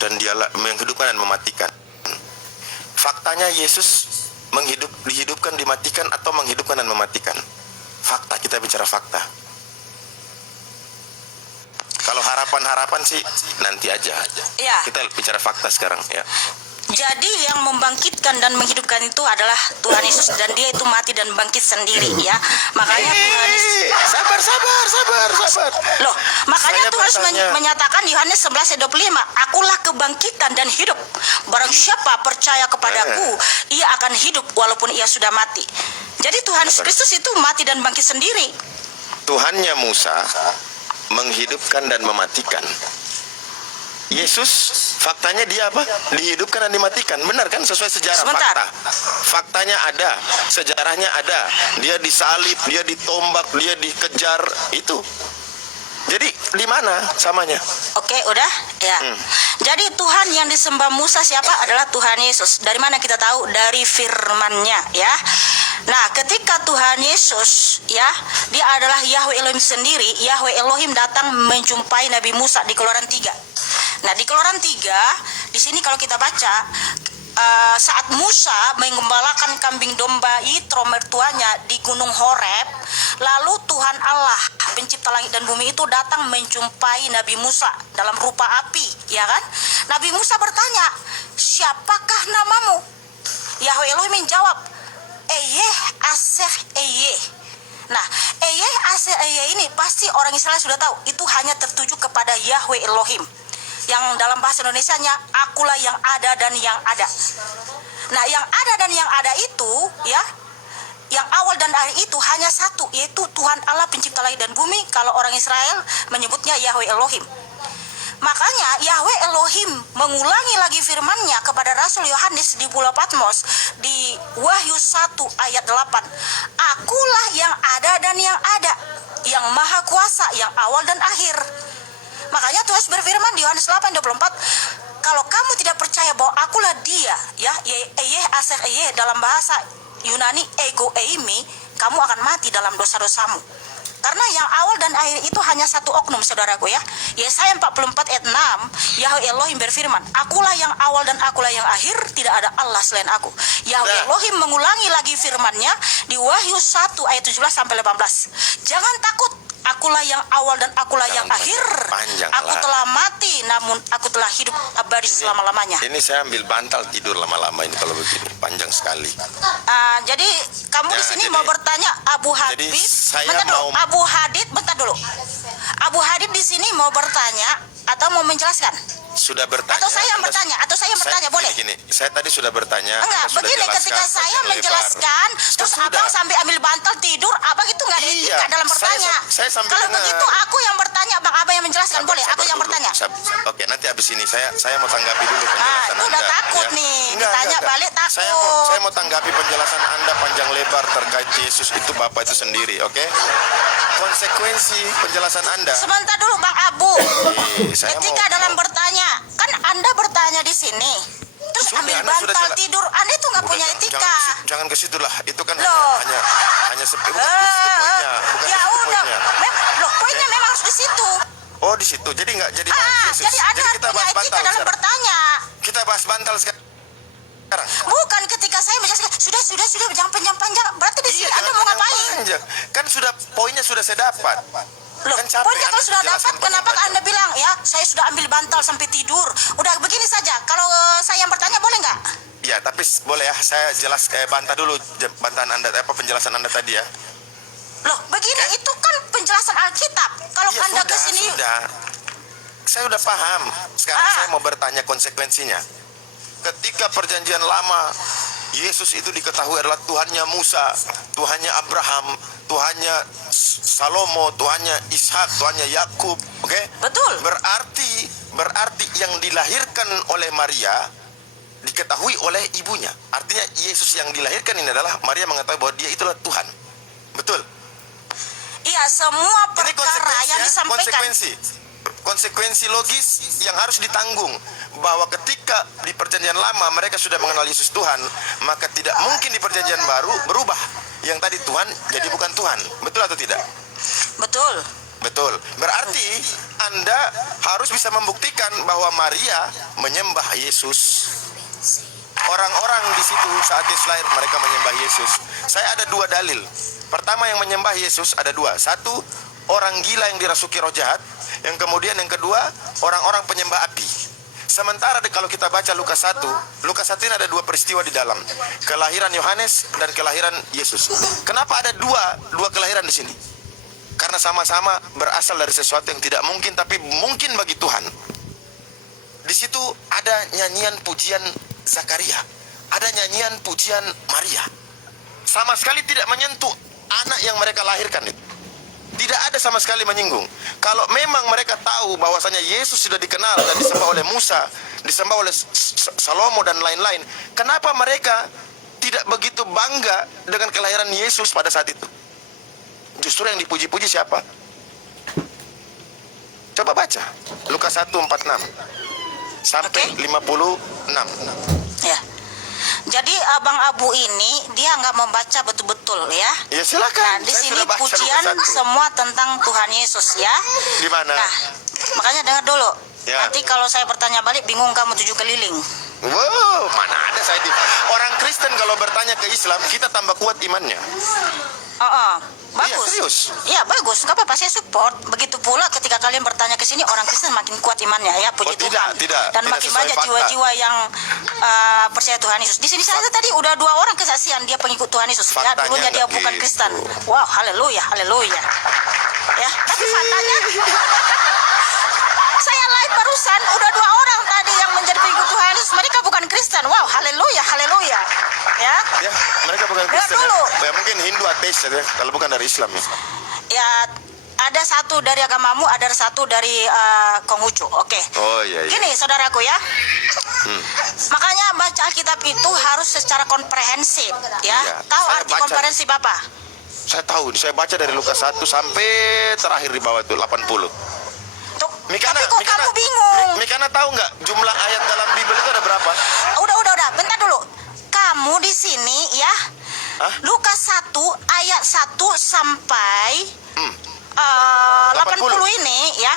dan dialah menghidupkan dan mematikan. Faktanya Yesus dihidupkan, dimatikan, atau menghidupkan dan mematikan? Fakta, kita bicara fakta. Kalau harapan-harapan sih nanti aja. Ya. Kita bicara fakta sekarang ya. Jadi yang membangkitkan dan menghidupkan itu adalah Tuhan Yesus, dan dia itu mati dan bangkit sendiri ya. Makanya Tuhan Yesus, sabar. loh, makanya Saya Tuhan bertanya. menyatakan Yohanes 11:25, akulah kebangkitan dan hidup. Barang siapa percaya kepadaku, ia akan hidup walaupun ia sudah mati. Jadi Tuhan Yesus Kristus itu mati dan bangkit sendiri. Tuhannya Musa menghidupkan dan mematikan. Yesus faktanya dia apa? Dihidupkan dan dimatikan. Benar kan? Sesuai sejarah. Sebentar. Fakta. Faktanya ada, sejarahnya ada. Dia disalib, dia ditombak, dia dikejar, itu. Jadi di mana samanya? Oke, udah ya. Jadi Tuhan yang disembah Musa siapa? Adalah Tuhan Yesus. Dari mana kita tahu? Dari firman-Nya ya. Nah, ketika Tuhan Yesus ya, dia adalah Yahweh Elohim sendiri. Yahweh Elohim datang menjumpai Nabi Musa di Keluaran 3. Nah, di Keluaran 3 di sini kalau kita baca, saat Musa menggembalakan kambing domba Yitro mertuanya di Gunung Horeb, lalu Tuhan Allah pencipta langit dan bumi itu datang menjumpai Nabi Musa dalam rupa api, ya kan? Nabi Musa bertanya, siapakah namamu? Yahweh Elohim menjawab, Eyeh Aseh Eyeh. Nah, Eyeh Aseh Eyeh ini pasti orang Israel sudah tahu, itu hanya tertuju kepada Yahweh Elohim. Yang dalam bahasa Indonesianya, akulah yang ada dan yang ada. Nah, yang ada dan yang ada itu ya, yang awal dan akhir itu hanya satu, yaitu Tuhan Allah pencipta langit dan bumi. Kalau orang Israel menyebutnya Yahweh Elohim. Makanya Yahweh Elohim mengulangi lagi firman-Nya kepada Rasul Yohanes di Pulau Patmos di Wahyu 1 ayat 8. Akulah yang ada dan yang ada, yang maha kuasa, yang awal dan akhir. Makanya Tuhan berfirman di Yohanes 8:24, kalau kamu tidak percaya bahwa akulah dia ya, Eyeh Aseh Eyeh, dalam bahasa Yunani ego eimi, kamu akan mati dalam dosa-dosamu. Karena yang awal dan akhir itu hanya satu oknum, saudaraku ya. Yesaya 44 ayat 6, Yahweh Elohim berfirman, akulah yang awal dan akulah yang akhir, tidak ada Allah selain aku. Yahweh Elohim mengulangi lagi firman-Nya di Wahyu 1 ayat 17 sampai 18. Jangan takut, akulah yang awal dan akulah yang akhir. Aku telah mati, namun aku telah hidup abadi selama-lamanya. Ini saya ambil bantal tidur lama-lama ini kalau begini, panjang sekali. Jadi kamu di sini mau bertanya Abu Hadid? Abu Hadid, bentar dulu. Abu Hadid di sini mau bertanya atau mau menjelaskan? Sudah bertanya. Atau saya yang bertanya? Atau saya yang bertanya, boleh? Gini, saya tadi sudah bertanya. Enggak, begini, ketika saya menjelaskan, terus abang sambil ambil bantal tidur, abang itu nggak ada etika dalam bertanya. Kalau begitu aku yang bertanya, abang yang menjelaskan, boleh? Aku yang bertanya. Oke, nanti habis ini saya mau tanggapi dulu penjelasan Anda. Udah takut nih, ditanya balik takut. Saya mau tanggapi penjelasan Anda panjang lebar terkait Yesus itu Bapa itu sendiri, oke? Konsekuensi penjelasan Anda. Sebentar dulu Bang Abu. Ketika dalam bertanya, kan Anda bertanya di sini, terus ambil bantal tidur, Anda itu nggak punya etika. Jangan ke situ lah, itu kan hanya poinnya. Ya udah, loh poinnya memang harus di situ. Oh di situ, jadi nggak jadi Yesus. Jadi Anda harus punya etika dalam bertanya. Kita bahas bantal sekarang. Bukan, ketika saya menjelaskan, sudah jangan panjang-panjang. Berarti di sini Anda mau ngapain? Kan sudah poinnya sudah saya dapat. Loh, kan poinnya kalau sudah dapat, kenapa Anda bilang ya saya sudah ambil bantal sampai tidur? Udah begini saja. Kalau saya yang bertanya boleh nggak? Ya, tapi boleh ya. Saya jelas bantah dulu bantahan Anda penjelasan Anda tadi ya. Loh, begini itu kan penjelasan Alkitab. Kalau ya, Anda kesini, saya udah paham. Sekarang saya mau bertanya konsekuensinya. Ketika perjanjian lama, Yesus itu diketahui adalah Tuhannya Musa, Tuhannya Abraham, Tuhannya Salomo, Tuhannya Ishak, Tuhannya Yakub, oke? Betul. Berarti yang dilahirkan oleh Maria diketahui oleh ibunya. Artinya Yesus yang dilahirkan ini adalah Maria mengetahui bahwa dia itulah Tuhan. Betul? Iya, semua perkara yang disampaikan. Konsekuensi logis yang harus ditanggung, bahwa ketika di perjanjian lama mereka sudah mengenal Yesus Tuhan, maka tidak mungkin di perjanjian baru berubah. Yang tadi Tuhan jadi bukan Tuhan. Betul atau tidak? Betul. Betul. Berarti Anda harus bisa membuktikan bahwa Maria menyembah Yesus. Orang-orang di situ saat Yesus lahir mereka menyembah Yesus. Saya ada dua dalil. Pertama, yang menyembah Yesus ada dua. Satu, orang gila yang dirasuki roh jahat. Yang kemudian yang kedua, orang-orang penyembah api. Sementara kalau kita baca Lukas 1 ini ada dua peristiwa di dalam. Kelahiran Yohanes dan kelahiran Yesus. Kenapa ada dua kelahiran di sini? Karena sama-sama berasal dari sesuatu yang tidak mungkin tapi mungkin bagi Tuhan. Di situ ada nyanyian pujian Zakaria, ada nyanyian pujian Maria. Sama sekali tidak menyentuh anak yang mereka lahirkan itu. Tidak ada sama sekali menyinggung. Kalau memang mereka tahu bahwasanya Yesus sudah dikenal dan disembah oleh Musa, disembah oleh Salomo dan lain-lain, kenapa mereka tidak begitu bangga dengan kelahiran Yesus pada saat itu? Justru yang dipuji-puji siapa? Coba baca Lukas 1:46 sampai 56. Ya. Jadi Abang Abu ini dia nggak membaca betul-betul ya. Ya silakan. Nah, di Saya sini sudah baca pujian Lukas 1. semua tentang Tuhan Yesus ya. Di mana? Nah, makanya dengar dulu. Ya. Nanti kalau saya bertanya balik bingung kamu 7 keliling. Wow, mana ada saya di orang Kristen kalau bertanya ke Islam, kita tambah kuat imannya. Bagus. Iya, serius. Iya, bagus. Gak apa-apa, saya support. Begitu pula ketika kalian bertanya ke sini, orang Kristen makin kuat imannya ya, puji Tuhan. Tidak. Dan Tidak makin sesuai banyak fakta. jiwa-jiwa yang percaya Tuhan Yesus. Di sini saya tadi udah 2 orang kesaksian dia pengikut Tuhan Yesus. Ya, Faktanya dulunya dia nggak bukan gitu. Kristen. Wow, haleluya, haleluya. Ya, tapi faktanya saya live barusan udah 2 orang tadi yang menjadi pengikut Tuhan Yesus. Mereka bukan Kristen. Wow, haleluya, haleluya. Ya. Ya, mereka bukan Dengar Kristen. dulu. Ya, mungkin Hindu ateis ya, kalau bukan dari Islam ya. Ya, ada satu dari agamamu, ada satu dari Konghucu. Oke. Oh iya. Gini, saudaraku ya. Makanya baca Alkitab itu harus secara komprehensif, ya. Iya, Tahu saya arti baca. komprehensif apa? Saya tahu, saya baca dari Lukas 1 sampai terakhir di bawah itu 80. Tuh, Mikana, tapi kok kamu bingung? Mikana tahu nggak jumlah ayat dalam Bible itu ada berapa? Udah. Bentar dulu. Kamu di sini ya. Hah? Lukas 1 ayat 1 sampai 80 ini ya.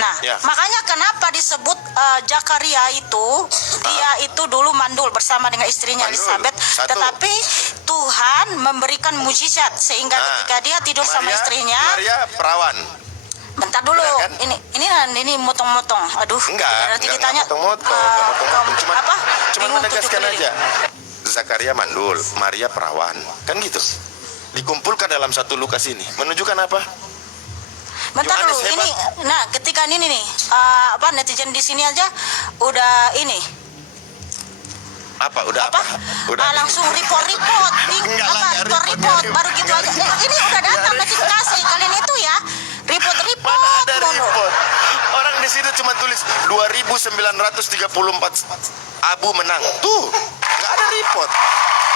Nah, Ya. makanya kenapa disebut Zakaria itu dia itu dulu mandul bersama dengan istrinya Mandul. Elizabeth, Satu. tetapi Tuhan memberikan mujizat sehingga Nah, ketika dia tidur sama istrinya. Maria perawan. Bentar dulu. Benar kan? Ini motong-motong. Aduh. Nanti ditanya. Motong-motong. Apa? Cuma Bingung menegaskan 7 keliling. aja. Zakaria mandul, Maria perawan. Kan gitu. Dikumpulkan dalam satu Lukas ini. Menunjukkan apa? Bentar Yohanes dulu, hebat. ini, nah ketika ini nih, netizen di sini aja udah ini, Apa? Udah apa? langsung report, Enggak lah, nggak report, report. baru gitu aja. Ini udah datang notifikasi kalian itu ya, report Mana ada mulu. report? Orang di situ cuma tulis 2.934 Abu menang. Tuh, nggak ada report.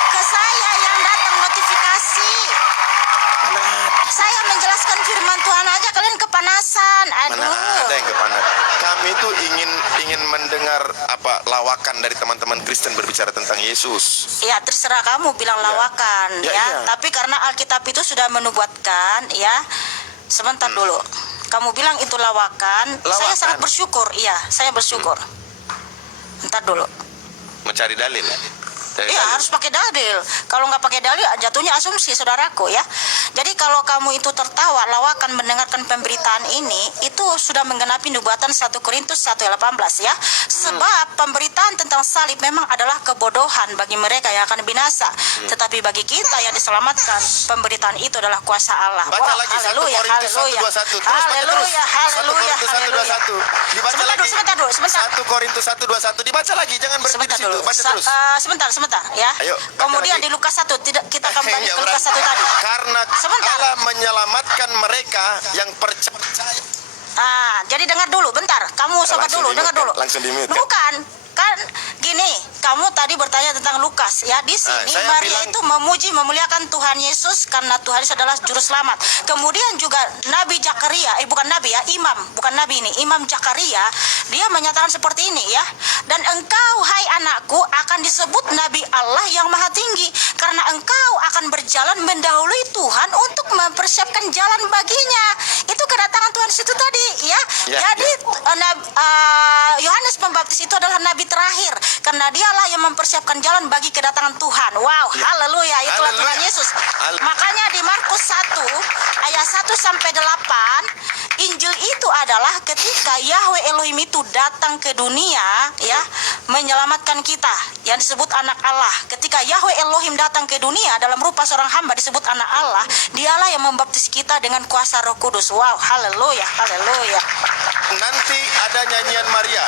Ke saya yang datang notifikasi. Saya menjelaskan firman Tuhan aja kalian kepanasan. Mana ada Aduh. yang kepanas? Kami itu ingin mendengar apa lawakan dari teman-teman Kristen berbicara tentang Yesus. Ya terserah kamu bilang lawakan Ya, ya. iya. Tapi karena Alkitab itu sudah menubuatkan ya. Sebentar dulu. Kamu bilang itu lawakan. Saya Lawakan. sangat bersyukur. Iya, saya bersyukur. Bentar dulu. Mencari dalil. Dari Iya dalil. harus pakai dalil. Kalau nggak pakai dalil jatuhnya asumsi saudaraku ya. Jadi kalau kamu itu tertawa lawakan mendengarkan pemberitaan ini itu sudah menggenapi nubuatan 1 Korintus 1:18 ya. Sebab pemberitaan tentang salib memang adalah kebodohan bagi mereka yang akan binasa. Tetapi bagi kita yang diselamatkan pemberitaan itu adalah kuasa Allah. Baca Wow, lagi 1 haleluya, Korintus haleluya. 1:21. Terus baca terus. Haleluya, 1 haleluya, Korintus haleluya. 1:21. Dibaca Sebentar lagi. dulu, sebentar. 1 Korintus 1:21. Dibaca lagi, jangan berhenti di Sebentar situ. dulu. Baca terus. Sebentar ya. Ayo, baca Kemudian lagi. di Lukas 1 kita kembali Ya, ke Lukas 1 tadi. Karena Sebentar. Allah menyelamatkan mereka yang percaya. Jadi dengar dulu, bentar. Kamu sabar Langsung dulu, di-mute dengar kan? dulu. Langsung di-mute kan? Bukan. Kan gini, kamu tadi bertanya tentang Lukas ya. Di sini saya Maria bilang- itu memuji memuliakan Tuhan Yesus karena Tuhan Yesus adalah juru selamat. Kemudian juga Nabi Zakaria, bukan nabi ya, imam, bukan nabi ini, Imam Zakaria, dia menyatakan seperti ini ya. Dan engkau hai anakku akan disebut nabi Allah yang maha tinggi karena engkau akan berjalan mendahului Tuhan untuk mempersiapkan jalan baginya. Itu kedatangan Tuhan itu tadi ya. Ya, Jadi Yohanes Pembaptis itu adalah nabi terakhir karena dialah yang mempersiapkan jalan bagi kedatangan Tuhan. Wow, Ya. haleluya, itulah Haleluya. Tuhan Yesus. Haleluya. Makanya di Markus 1 ayat 1 sampai 8, Injil itu adalah ketika Yahweh Elohim itu datang ke dunia ya, menyelamatkan kita yang disebut anak Allah. Ketika Yahweh Elohim datang ke dunia dalam rupa seorang hamba disebut anak Allah, dialah yang membaptis kita dengan kuasa Roh Kudus. Wow, haleluya, haleluya. Nanti ada nyanyian Maria.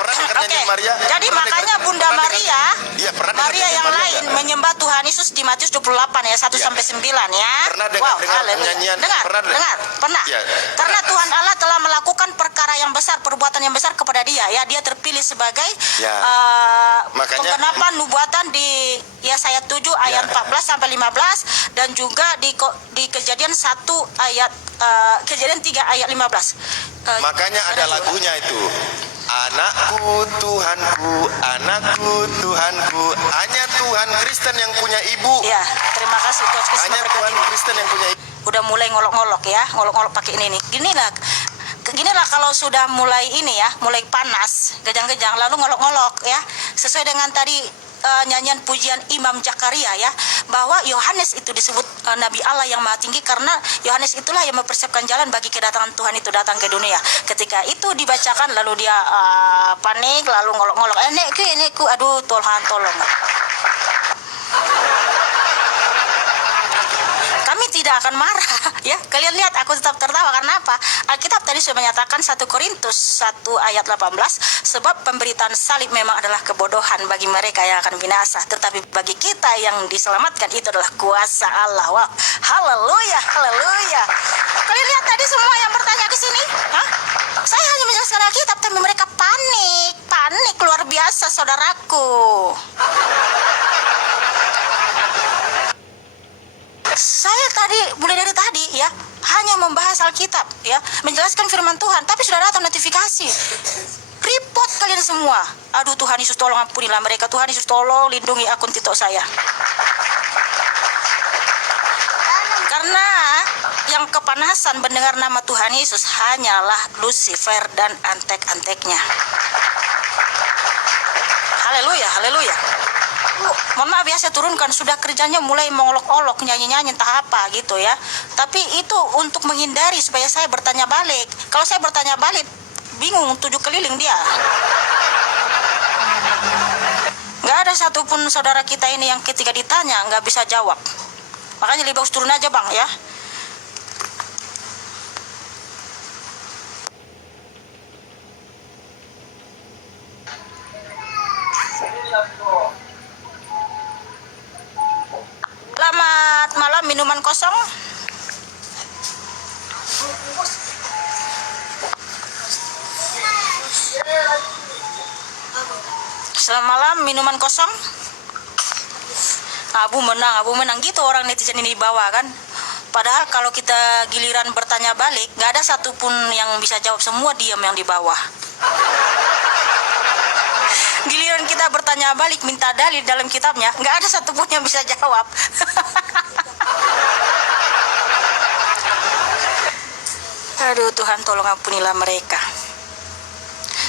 Pernah dengar Oke. nyanyian Maria? Jadi Pernah makanya dengar? Bunda Pernah Maria, dengar? Iya, pernah dengar Maria nyanyian yang Maria lain nggak? menyembah Tuhan Yesus di Matius 28 ya 1 Iya. sampai 9 ya. Pernah dengar- Wow, dengar haleluya. nyanyian? Dengar, Pernah dengar? dengar, pernah. Iya. Karena Tuhan Allah telah melakukan perkara yang besar, perbuatan yang besar kepada dia ya. Dia terpilih sebagai Ya. Makanya- penggenapan nubuatan di Yesaya 7 ayat Ya. 14 sampai 15 dan juga di Kejadian 1 ayat Kejadian 3 ayat 15. Makanya ada lagunya itu. Anakku Tuhanku, anakku Tuhanku, hanya Tuhan Kristen yang punya ibu. Ya, terima kasih Tuhan Yesus Hanya memberkati. Tuhan Kristen yang punya ibu. Udah mulai ngolok-ngolok ya, ngolok-ngolok pakai ini nih. Ginilah kalau sudah mulai ini ya, mulai panas, gejang-gejang, lalu ngolok-ngolok ya. Sesuai dengan tadi nyanyian pujian Imam Zakaria ya, bahwa Yohanes itu disebut Nabi Allah yang maha tinggi karena Yohanes itulah yang mempersiapkan jalan bagi kedatangan Tuhan itu datang ke dunia. Ketika itu dibacakan lalu dia panik, lalu ngolok-ngolok, nekku, aduh Tuhan tolong. Kami tidak akan marah ya. Kalian lihat aku tetap tertawa karena apa? Alkitab tadi sudah menyatakan 1 Korintus 1 ayat 18, sebab pemberitaan salib memang adalah kebodohan bagi mereka yang akan binasa, tetapi bagi kita yang diselamatkan itu adalah kuasa Allah. Wow, haleluya, haleluya. Kalian lihat tadi semua yang bertanya ke sini, hah? Saya hanya menjelaskan Alkitab tapi mereka panik luar biasa saudaraku. Saya tadi mulai dari tadi ya hanya membahas Alkitab ya, menjelaskan firman Tuhan, tapi sudah datang notifikasi. Report kalian semua. Aduh Tuhan Yesus tolong ampunilah mereka. Tuhan Yesus tolong lindungi akun TikTok saya. Karena yang kepanasan mendengar nama Tuhan Yesus hanyalah Lucifer dan antek-anteknya. Haleluya, haleluya. Mohon maaf ya saya turunkan, sudah kerjanya mulai mengolok-olok, nyanyi-nyanyi entah apa gitu ya. Tapi itu untuk menghindari supaya saya bertanya balik. Kalau saya bertanya balik, bingung 7 keliling dia. Nggak ada satupun saudara kita ini yang ketika ditanya nggak bisa jawab. Makanya lebih bagus turun aja bang ya. Selamat malam, minuman kosong. Selamat malam, minuman kosong. Abu menang gitu orang netizen ini bawa kan. Padahal kalau kita giliran bertanya balik, nggak ada satupun yang bisa jawab, semua diam yang di bawah. Giliran kita bertanya balik, minta dalil dalam kitabnya, nggak ada satupun yang bisa jawab. Aduh Tuhan tolong ampunilah mereka,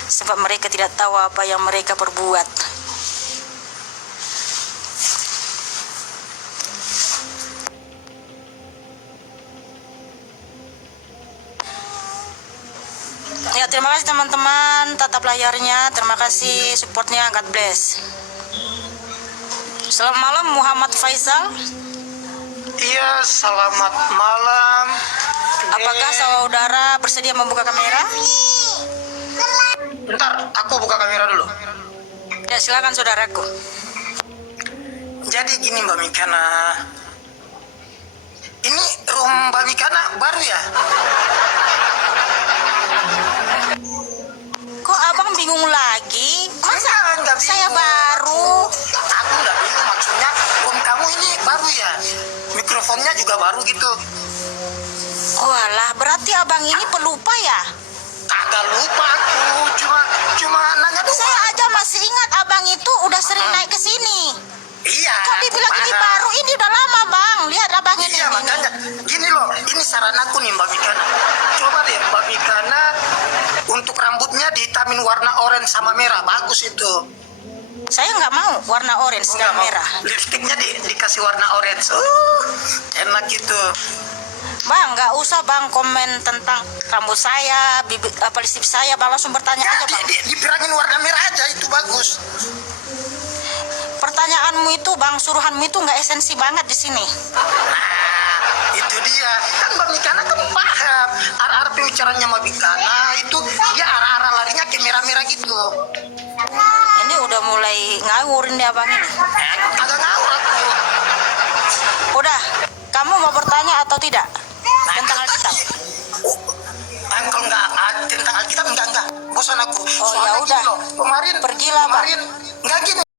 sebab mereka tidak tahu apa yang mereka perbuat. Ya terima kasih teman-teman, tatap layarnya, terima kasih supportnya, God bless. Selamat malam Muhammad Faisal. Iya, selamat malam. Apakah saudara bersedia membuka kamera? Bentar, aku buka kamera dulu. Ya silakan saudaraku. Jadi gini Mbak Mikana, ini room Mbak Mikana baru ya? Kok abang bingung lagi? Masa warnanya juga baru gitu. Walah, berarti abang ini pelupa ya? Kagak lupa aku, cuma nanya doang. Saya aja masih ingat abang itu udah sering naik ke sini. Iya. Kok dibilang ini paham. baru? Ini udah lama bang. Lihat abang ini. Iya makanya gini loh, ini saran aku nih Mbak Mikana. Coba deh Mbak Mikana untuk rambutnya dihitamin warna oranye sama merah, bagus itu. Saya nggak mau warna orange Enggak dan mau. merah. Lipstiknya dikasih warna orange. Enak gitu. Bang, nggak usah bang komen tentang rambut saya, bibit apa listrik saya. Bang langsung bertanya Ya, aja bang. dipirangin warna merah aja itu bagus. Pertanyaanmu itu bang, suruhanmu itu nggak esensi banget di sini. Nah, itu dia. Kan Mbak Mikana kan paham. Arah-arah pembicaranya Mbak Mikana itu dia arah-arah larinya ke merah-merah gitu. Ini udah mulai ngawurin dia bang ini. Kagak ngawur aku. Udah, kamu mau bertanya atau tidak tentang Alkitab? Kalau nggak tentang Alkitab enggak. Bosan aku. Oh, Soalnya ya gini udah. loh, Kemarin Pergilah, Bang. Kemarin nggak gini.